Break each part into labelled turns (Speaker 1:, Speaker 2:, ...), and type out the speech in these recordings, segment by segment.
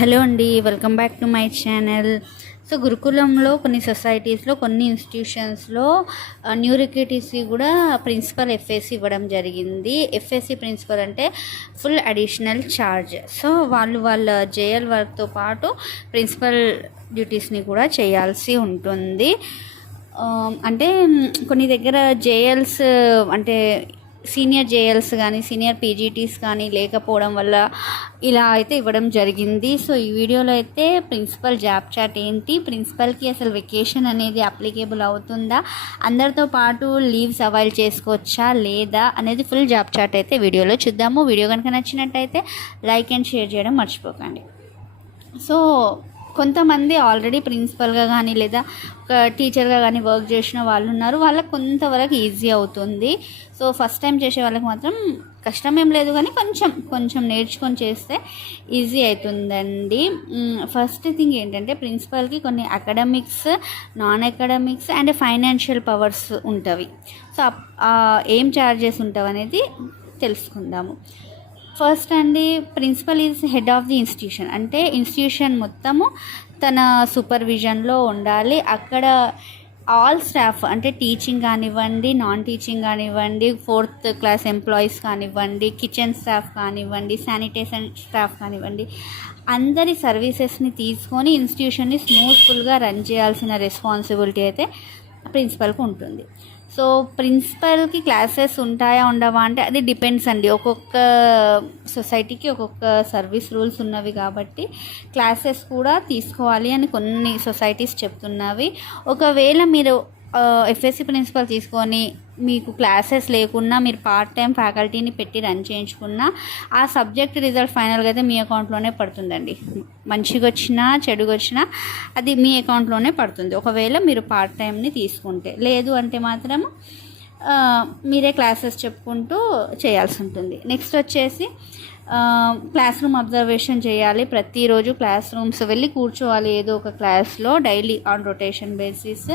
Speaker 1: Hello అండి welcome back to my channel. So గురుకులంలో కొన్ని సొసైటీస్లో కొన్ని ఇన్స్టిట్యూషన్స్లో న్యూ రిక్రూటీస్కి కూడా ప్రిన్సిపల్ ఎఫ్ఎస్సి ఇవ్వడం జరిగింది. ఎఫ్ఎస్సి ప్రిన్సిపల్ అంటే ఫుల్ అడిషనల్ ఛార్జ్. సో వాళ్ళు వాళ్ళ జేఎల్ వర్క్తో పాటు ప్రిన్సిపల్ డ్యూటీస్ని కూడా చేయాల్సి ఉంటుంది. అంటే కొన్ని దగ్గర జేఎల్స్ అంటే సీనియర్ జేఎల్స్ కానీ సీనియర్ పీజీటీస్ కానీ లేకపోవడం వల్ల ఇలా అయితే ఇవ్వడం జరిగింది. సో ఈ వీడియోలో అయితే ప్రిన్సిపల్ జాబ్ చాట్ ఏంటి? ప్రిన్సిపల్కి అసలు వెకేషన్ అనేది అప్లికేబుల్ అవుతుందా? అందరితో పాటు లీవ్స్ అవైల్ చేసుకోవచ్చా? లేదా? అనేది ఫుల్ జాబ్ చాట్ అయితే వీడియోలో చూద్దాము. వీడియో కనుక నచ్చినట్టయితే లైక్ అండ్ షేర్ చేయడం మర్చిపోకండి. సో కొంతమంది ఆల్రెడీ ప్రిన్సిపల్గా కానీ లేదా టీచర్గా కానీ వర్క్ చేసిన వాళ్ళు ఉన్నారు. వాళ్ళకి కొంతవరకు ఈజీ అవుతుంది. సో ఫస్ట్ టైం చేసే వాళ్ళకి మాత్రం కష్టం ఏం లేదు కానీ కొంచెం కొంచెం నేర్చుకొని చేస్తే ఈజీ అవుతుందండి. ఫస్ట్ థింగ్ ఏంటంటే ప్రిన్సిపల్కి కొన్ని academics non academics and financial powers ఉంటవి so ఏం ఛార్జెస్ ఉంటావు అనేది తెలుసుకుందాము. ఫస్ట్ అండి principal is head of the institution అంటే ఇన్స్టిట్యూషన్ మొత్తము తన సూపర్విజన్లో ఉండాలి. అక్కడ ఆల్ స్టాఫ్ అంటే టీచింగ్ కానివ్వండి నాన్ టీచింగ్ కానివ్వండి ఫోర్త్ క్లాస్ ఎంప్లాయీస్ కానివ్వండి కిచెన్ స్టాఫ్ కానివ్వండి శానిటేషన్ స్టాఫ్ కానివ్వండి అందరి సర్వీసెస్ని తీసుకొని ఇన్స్టిట్యూషన్ని స్మూత్ఫుల్గా రన్ చేయాల్సిన రెస్పాన్సిబిలిటీ అయితే ప్రిన్సిపల్కి ఉంటుంది. సో ప్రిన్సిపల్కి క్లాసెస్ ఉంటాయా ఉండవా అంటే అది డిపెండ్స్ అండి. ఒక్కొక్క సొసైటీకి ఒక్కొక్క సర్వీస్ రూల్స్ ఉన్నవి కాబట్టి క్లాసెస్ కూడా తీసుకోవాలి అని కొన్ని సొసైటీస్ చెప్తున్నవి. ఒకవేళ మీరు ఎఫ్ఎస్సి ప్రిన్సిపల్ తీసుకొని మీకు క్లాసెస్ లేకున్నా మీరు పార్ట్ టైం ఫ్యాకల్టీని పెట్టి రన్ చేయించుకున్నా ఆ సబ్జెక్ట్ రిజల్ట్ ఫైనల్గా అయితే మీ అకౌంట్లోనే పడుతుందండి. మంచిగా వచ్చినా చెడుగా వచ్చినా అది మీ అకౌంట్లోనే పడుతుంది. ఒకవేళ మీరు పార్ట్ టైంని తీసుకుంటే. లేదు అంటే మాత్రం మీరే క్లాసెస్ చెప్పుకుంటూ చేయాల్సి ఉంటుంది. నెక్స్ట్ వచ్చేసి క్లాస్ రూమ్ అబ్జర్వేషన్ చేయాలి. ప్రతిరోజు క్లాస్ రూమ్స్ వెళ్ళి కూర్చోవాలి ఏదో ఒక క్లాస్లో daily on rotation basis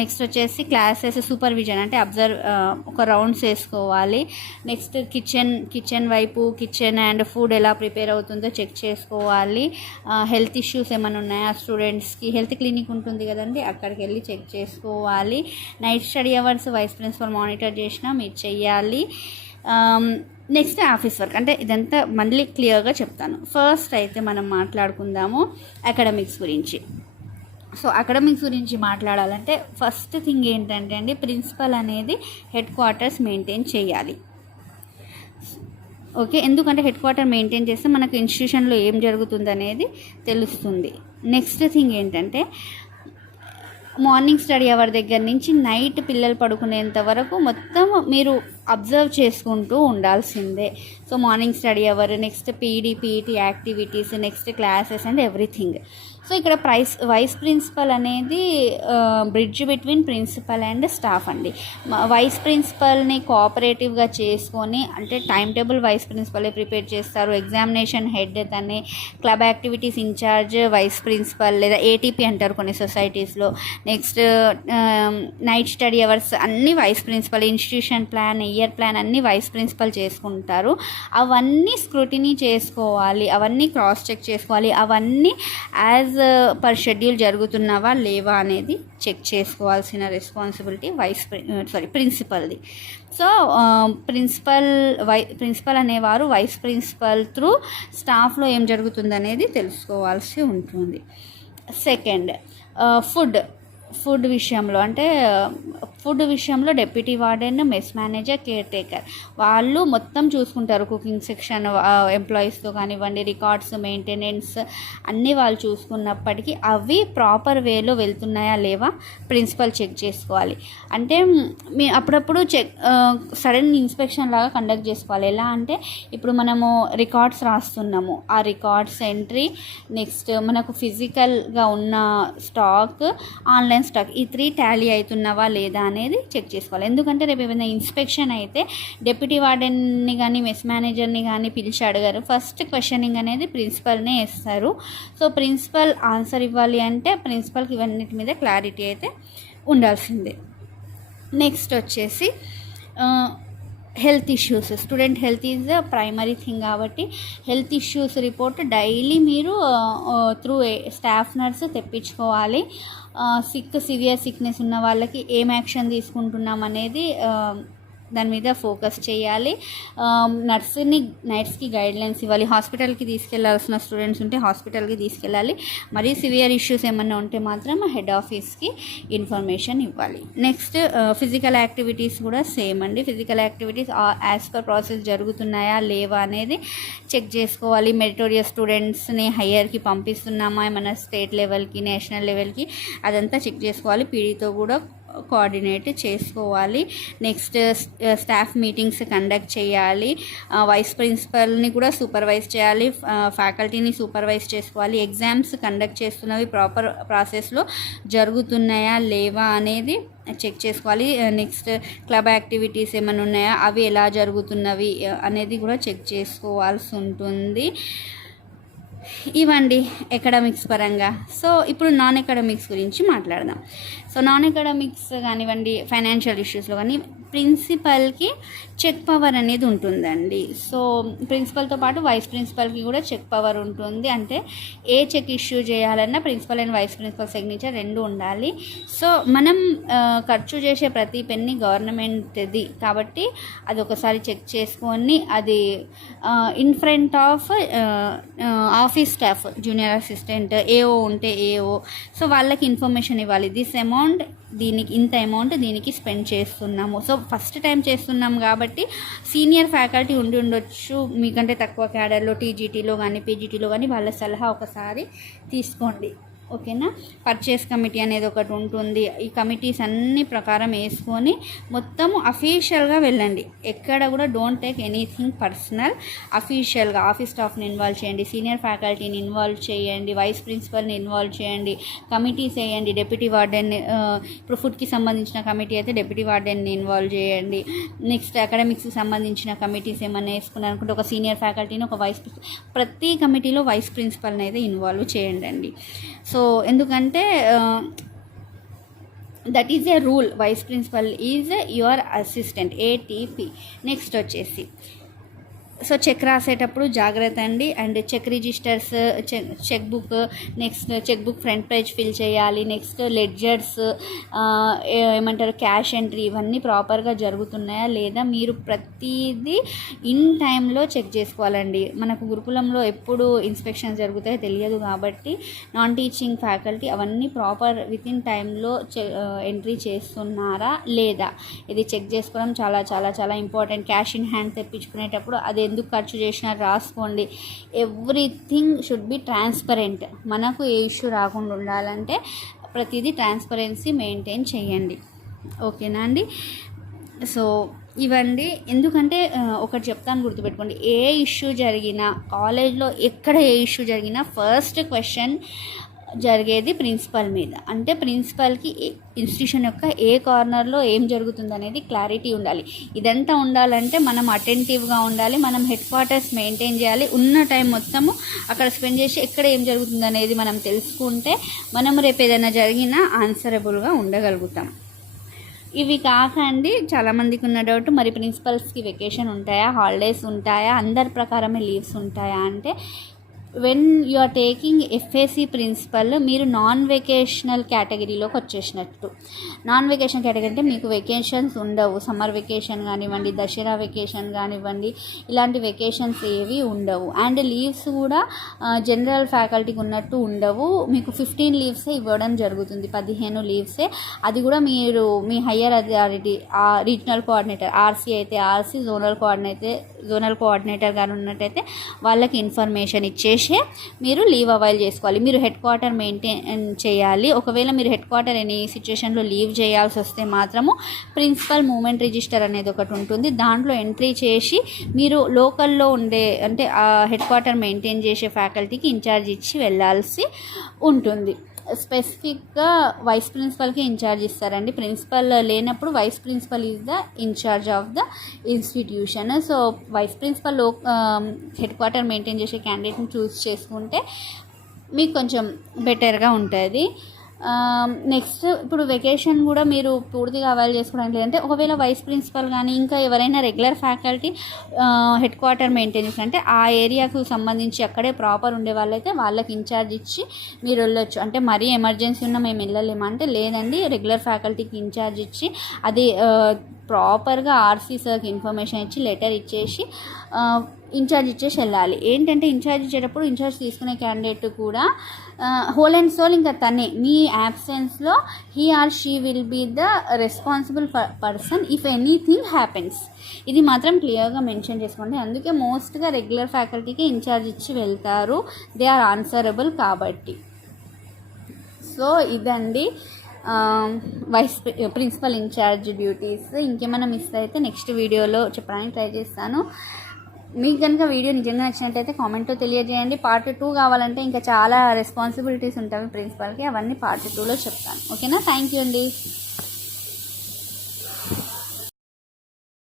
Speaker 1: next వచ్చేసి క్లాసెస్ సూపర్విజన్ అంటే అబ్జర్వ్ ఒక రౌండ్స్ వేసుకోవాలి. నెక్స్ట్ కిచెన్ కిచెన్ వైపు కిచెన్ అండ్ ఫుడ్ ఎలా ప్రిపేర్ అవుతుందో చెక్ చేసుకోవాలి. హెల్త్ ఇష్యూస్ ఏమైనా ఉన్నాయా స్టూడెంట్స్కి హెల్త్ క్లినిక్ ఉంటుంది కదండి అక్కడికి వెళ్ళి చెక్ చేసుకోవాలి. Night study hours vice principal monitor చేసినా మీరు చెయ్యాలి. నెక్స్ట్ ఆఫీస్ వర్క్ అంటే ఇదంతా మళ్ళీ క్లియర్గా చెప్తాను. ఫస్ట్ అయితే మనం మాట్లాడుకుందాము అకాడమిక్స్ గురించి. సో అకాడమిక్స్ గురించి మాట్లాడాలంటే ఫస్ట్ థింగ్ ఏంటంటే అండి ప్రిన్సిపల్ అనేది హెడ్ క్వార్టర్స్ మెయింటైన్ చేయాలి. ఓకే ఎందుకంటే హెడ్ క్వార్టర్ మెయింటైన్ చేస్తే మనకు ఇన్స్టిట్యూషన్లో ఏం జరుగుతుంది అనేది తెలుస్తుంది. నెక్స్ట్ థింగ్ ఏంటంటే మార్నింగ్ స్టడీ అవర్ దగ్గర నుంచి నైట్ పిల్లలు పడుకునేంత వరకు మొత్తం మీరు అబ్జర్వ్ చేసుకుంటూ ఉండాల్సిందే. So morning study hour next PD PET activities next classes and everything. So ఇక్కడ ప్రైస్ వైస్ ప్రిన్సిపల్ అనేది bridge between principal and. Staff అండి వైస్ ప్రిన్సిపల్ని కోఆపరేటివ్గా చేసుకొని అంటే టైం టేబుల్ వైస్ ప్రిన్సిపలే ప్రిపేర్ చేస్తారు. ఎగ్జామినేషన్ హెడ్ అని club activities incharge vice principal లేదా ఏటీపీ అంటారు కొన్ని సొసైటీస్లో నెక్స్ట్ నైట్ స్టడీ అవర్స్ అన్ని vice principal institution plan year plan అన్ని వైస్ ప్రిన్సిపల్ చేసుకుంటారు. అవన్నీ స్క్రూటినీ చేసుకోవాలి అవన్నీ క్రాస్ చెక్ చేసుకోవాలి అవన్నీ యాజ్ పర్ షెడ్యూల్ uh, జరుగుతున్నావా లేవా అనేది చెక్ చేసుకోవాల్సిన రెస్పాన్సిబిలిటీ వైస్ సారీ ప్రిన్సిపల్ది సో ప్రిన్సిపల్ వై ప్రిన్సిపల్ అనేవారు వైస్ ప్రిన్సిపల్ త్రూ స్టాఫ్లో ఏం జరుగుతుందనేది తెలుసుకోవాల్సి ఉంటుంది. సెకండ్ ఫుడ్ uh, ఫుడ్ విషయంలో అంటే ఫుడ్ విషయంలో deputy warden mess manager caretaker. వాళ్ళు మొత్తం చూసుకుంటారు కుకింగ్ సెక్షన్ ఎంప్లాయీస్తో కానివ్వండి రికార్డ్స్ మెయింటెనెన్స్ అన్నీ వాళ్ళు చూసుకున్నప్పటికీ అవి ప్రాపర్ వేలో వెళ్తున్నాయా లేవా ప్రిన్సిపల్ చెక్ చేసుకోవాలి. అంటే మీ అప్పుడప్పుడు చెక్ సడన్ ఇన్స్పెక్షన్ లాగా కండక్ట్ చేసుకోవాలి. ఎలా అంటే ఇప్పుడు మనము రికార్డ్స్ రాస్తున్నాము. ఆ రికార్డ్స్ ఎంట్రీ నెక్స్ట్ మనకు ఫిజికల్గా ఉన్న స్టాక్ ఆన్లైన్ స్టాక్ ఈ త్రీ టాలీ అవుతున్నావా లేదా అనేది చెక్ చేసుకోవాలి. ఎందుకంటే రేపు ఏమైనా ఇన్స్పెక్షన్ అయితే డెప్యూటీ వార్డెన్ని కానీ మెస్ మేనేజర్ని కానీ పిలిచి అడగారు. ఫస్ట్ క్వశ్చనింగ్ అనేది ప్రిన్సిపల్నే వేస్తారు. సో ప్రిన్సిపల్ ఆన్సర్ ఇవ్వాలి అంటే ప్రిన్సిపల్కి ఇవన్నిటి మీద క్లారిటీ అయితే ఉండాల్సిందే. నెక్స్ట్ వచ్చేసి health issues student health is primary thing కాబట్టి హెల్త్ ఇష్యూస్ రిపోర్ట్ డైలీ మీరు త్రూ స్టాఫ్ నర్స్ తెప్పించుకోవాలి. సిక్ సివియర్ సిక్నెస్ ఉన్న వాళ్ళకి ఏం యాక్షన్ తీసుకుంటున్నాం అనేది దాని మీద ఫోకస్ చేయాలి. నర్సుని నైట్స్కి గైడ్లైన్స్ ఇవ్వాలి. హాస్పిటల్కి తీసుకెళ్ళాల్సిన స్టూడెంట్స్ ఉంటే హాస్పిటల్కి తీసుకెళ్ళాలి. మరీ సివియర్ ఇష్యూస్ ఏమన్నా ఉంటే మాత్రం హెడ్ ఆఫీస్కి ఇన్ఫర్మేషన్ ఇవ్వాలి. నెక్స్ట్ ఫిజికల్ యాక్టివిటీస్ కూడా సేమ్ అండి. Physical activities as per process జరుగుతున్నాయా లేవా అనేది చెక్ చేసుకోవాలి. మెరిటోరియస్ స్టూడెంట్స్ని హయ్యర్కి పంపిస్తున్నామా ఏమైనా స్టేట్ లెవెల్కి నేషనల్ లెవెల్కి అదంతా చెక్ చేసుకోవాలి. పీడీతో కూడా కోఆర్డినేట్ చేసుకోవాలి. నెక్స్ట్ స్టాఫ్ మీటింగ్స్ కండక్ట్ చేయాలి. Uh, వైస్ ప్రిన్సిపల్ని కూడా సూపర్వైజ్ చేయాలి. ఫ్యాకల్టీని uh, సూపర్వైజ్ చేసుకోవాలి. ఎగ్జామ్స్ కండక్ట్ చేస్తున్నవి ప్రాపర్ ప్రాసెస్లో జరుగుతున్నాయా లేవా అనేది చెక్ చేసుకోవాలి. నెక్స్ట్ క్లబ్ యాక్టివిటీస్ ఏమైనా ఉన్నాయా అవి ఎలా జరుగుతున్నవి uh, అనేది కూడా చెక్ చేసుకోవాల్సి ఉంటుంది. ఇవండి ఎకడమిక్స్ పరంగా. సో ఇప్పుడు నాన్ ఎకడమిక్స్ గురించి మాట్లాడదాం. సో నాన్ ఎకడమిక్స్ కానివ్వండి ఫైనాన్షియల్ ఇష్యూస్లో కానీ ప్రిన్సిపల్కి చెక్ పవర్ అనేది ఉంటుందండి. సో ప్రిన్సిపల్తో పాటు వైస్ ప్రిన్సిపల్కి కూడా చెక్ పవర్ ఉంటుంది. అంటే ఏ చెక్ ఇష్యూ చేయాలన్నా principal and vice principal signature రెండు ఉండాలి. సో మనం ఖర్చు చేసే ప్రతి పెన్ని గవర్నమెంట్ది. కాబట్టి అది ఒకసారి చెక్ చేసుకొని అది in front of office staff junior assistant AO ఉంటే ఏఓ. సో వాళ్ళకి ఇన్ఫర్మేషన్ ఇవ్వాలి. దిస్ అమౌంట్ దీనికి ఇంత అమౌంట్ దీనికి స్పెండ్ చేస్తున్నాము. సో ఫస్ట్ టైం చేస్తున్నాం కాబట్టి సీనియర్ ఫ్యాకల్టీ ఉండి ఉండొచ్చు. మీకంటే తక్కువ క్యాడర్లో టీజీటీలో కానీ పీజీటీలో కానీ వాళ్ళ సలహా ఒకసారి తీసుకోండి. ఓకేనా? పర్చేస్ కమిటీ అనేది ఒకటి ఉంటుంది. ఈ కమిటీస్ అన్ని ప్రకారం వేసుకొని మొత్తం అఫీషియల్గా వెళ్ళండి. ఎక్కడ కూడా డోంట్ టేక్ ఎనీథింగ్ పర్సనల్ అఫీషియల్గా ఆఫీస్ స్టాఫ్ని ఇన్వాల్వ్ చేయండి. సీనియర్ ఫ్యాకల్టీని ఇన్వాల్వ్ చేయండి. వైస్ ప్రిన్సిపల్ని ఇన్వాల్వ్ చేయండి. కమిటీస్ వేయండి. డెప్యూటీ వార్డెన్ ఇప్పుడు ఫుడ్కి సంబంధించిన కమిటీ అయితే డెప్యూటీ వార్డెన్ని ఇన్వాల్వ్ చేయండి. నెక్స్ట్ అకాడమిక్స్కి సంబంధించిన కమిటీస్ ఏమైనా వేసుకున్నారు అనుకుంటే ఒక సీనియర్ ఫ్యాకల్టీని ఒక వైస్ ప్రతి కమిటీలో వైస్ ప్రిన్సిపల్ని అయితే ఇన్వాల్వ్ చేయండి. సో సో ఎందుకంటే that is a rule vice principal is your assistant ATP next వచ్చేసి సో చెక్ రాసేటప్పుడు జాగ్రత్త అండి. And cheque registers chequebook next chequebook front page fill చేయాలి. నెక్స్ట్ లెడ్జర్స్ ఏమంటారు క్యాష్ ఎంట్రీ ఇవన్నీ ప్రాపర్గా జరుగుతున్నాయా లేదా మీరు ప్రతిదీ ఇన్ టైంలో చెక్ చేసుకోవాలండి. మనకు గురుకులంలో ఎప్పుడు ఇన్స్పెక్షన్ జరుగుతాయో తెలియదు కాబట్టి నాన్ టీచింగ్ ఫ్యాకల్టీ అవన్నీ ప్రాపర్ విత్ ఇన్ టైంలో ఎంట్రీ చేస్తున్నారా లేదా? ఇది చెక్ చేసుకోవడం చాలా చాలా చాలా ఇంపార్టెంట్. క్యాష్ ఇన్ హ్యాండ్ తెప్పించుకునేటప్పుడు అదే ఎందుకు ఖర్చు చేసినా రాసుకోండి. Everything should be transparent. మనకు ఏ ఇష్యూ రాకుండా ఉండాలంటే ప్రతిదీ ట్రాన్స్పరెన్సీ మెయింటైన్ చేయండి. ఓకేనా అండి? సో ఇవండి. ఎందుకంటే ఒకటి చెప్తాను గుర్తుపెట్టుకోండి. ఏ ఇష్యూ జరిగినా కాలేజ్లో ఎక్కడ ఏ ఇష్యూ జరిగినా ఫస్ట్ క్వశ్చన్ జరిగేది ప్రిన్సిపల్ మీద. అంటే ప్రిన్సిపల్కి ఇన్స్టిట్యూషన్ యొక్క ఏ కార్నర్లో ఏం జరుగుతుంది అనేది క్లారిటీ ఉండాలి. ఇదంతా ఉండాలంటే మనం అటెంటివ్గా ఉండాలి మనం హెడ్ క్వార్టర్స్ మెయింటైన్ చేయాలి. ఉన్న టైం మొత్తము అక్కడ స్పెండ్ చేసి ఎక్కడ ఏం జరుగుతుంది అనేది మనం తెలుసుకుంటే మనం రేపు ఏదైనా జరిగినా ఆన్సరబుల్గా ఉండగలుగుతాం. ఇవి కాక అండి చాలామందికి ఉన్న డౌట్ మరి ప్రిన్సిపల్స్కి వెకేషన్ ఉంటాయా హాలిడేస్ ఉంటాయా అందరి ప్రకారమే లీవ్స్ ఉంటాయా అంటే when you are taking FAC principal మీరు నాన్ వెకేషనల్ కేటగిరీలోకి వచ్చేసినట్టు. నాన్ వెకేషన్ కేటగిరీ అంటే మీకు వెకేషన్స్ ఉండవు. సమ్మర్ వెకేషన్ కానివ్వండి దసరా వెకేషన్ కానివ్వండి ఇలాంటి వెకేషన్స్ ఏవి ఉండవు. అండ్ లీవ్స్ కూడా జనరల్ ఫ్యాకల్టీకి ఉన్నట్టు ఉండవు. మీకు ఫిఫ్టీన్ లీవ్సే ఇవ్వడం జరుగుతుంది. పదిహేను లీవ్సే అది కూడా మీరు మీ higher authority regional coordinator RC అయితే RC zonal coordinator zonal coordinator గారు ఉన్నట్టయితే వాళ్ళకి ఇన్ఫర్మేషన్ ఇచ్చేసి మీరు లీవ్ అవైల్ చేసుకోవాలి. మీరు హెడ్ క్వార్టర్ మెయింటైన్ చేయాలి. ఒకవేళ మీరు హెడ్ క్వార్టర్ ఎనీ సిచ్యువేషన్లో లీవ్ చేయాల్సి వస్తే మాత్రము ప్రిన్సిపల్ మూమెంట్ రిజిస్టర్ అనేది ఒకటి ఉంటుంది. దాంట్లో ఎంట్రీ చేసి మీరు లోకల్లో ఉండే అంటే ఆ హెడ్ క్వార్టర్ మెయింటైన్ చేసే ఫ్యాకల్టీకి ఇన్ఛార్జ్ ఇచ్చి వెళ్ళాల్సి ఉంటుంది. స్పెసిఫిక్గా వైస్ ప్రిన్సిపల్కి ఇన్ఛార్జ్ ఇస్తారండి. ప్రిన్సిపల్ లేనప్పుడు vice principal is the incharge of the institution. So vice ప్రిన్సిపల్లో head quarter maintain చేసే క్యాండిడేట్ని చూస్ చేసుకుంటే మీకు కొంచెం బెటర్గా ఉంటుంది. నెక్స్ట్ ఇప్పుడు వెకేషన్ కూడా మీరు పూర్తిగా అవైల్ చేసుకోవడానికి లేదంటే ఒకవేళ వైస్ ప్రిన్సిపల్ కానీ ఇంకా ఎవరైనా regular faculty head quarter maintenance అంటే ఆ ఏరియాకు సంబంధించి అక్కడే ప్రాపర్ ఉండే వాళ్ళైతే వాళ్ళకి ఇన్ఛార్జ్ ఇచ్చి మీరు వెళ్ళొచ్చు. అంటే మరీ ఎమర్జెన్సీ ఉన్న మేము వెళ్ళలేము? అంటే లేదండి రెగ్యులర్ ఫ్యాకల్టీకి ఇన్ఛార్జ్ ఇచ్చి అది ప్రాపర్గా ఆర్సీ సార్కి ఇన్ఫర్మేషన్ ఇచ్చి లెటర్ ఇచ్చేసి ఇన్ఛార్జ్ ఇచ్చేసి వెళ్ళాలి ఏంటంటే ఇన్ఛార్జ్ ఇచ్చేటప్పుడు ఇన్ఛార్జ్ తీసుకునే క్యాండిడేట్ కూడా హోల్ అండ్ సోల్ ఇంకా తనే. మీ యాబ్సెన్స్లో he or she will be the responsible person if anything happens ఇది మాత్రం క్లియర్గా మెన్షన్ చేసుకోండి. అందుకే మోస్ట్గా రెగ్యులర్ ఫ్యాకల్టీకి ఇన్ఛార్జ్ ఇచ్చి వెళ్తారు. దే ఆర్ ఆన్సరబుల్ కాబట్టి. సో ఇదండి. Vice principal incharge duties. ఇంకేమైనా మిస్ అయితే నెక్స్ట్ వీడియోలో చెప్పడానికి ట్రై చేస్తాను. మీకు కనుక వీడియో నిజంగా నచ్చినట్టయితే కామెంట్తో తెలియజేయండి. పార్ట్ టూ కావాలంటే ఇంకా చాలా రెస్పాన్సిబిలిటీస్ ఉంటాయి ప్రిన్సిపల్కి అవన్నీ పార్ట్ టూలో చెప్తాను. ఓకేనా థ్యాంక్ యూ అండి.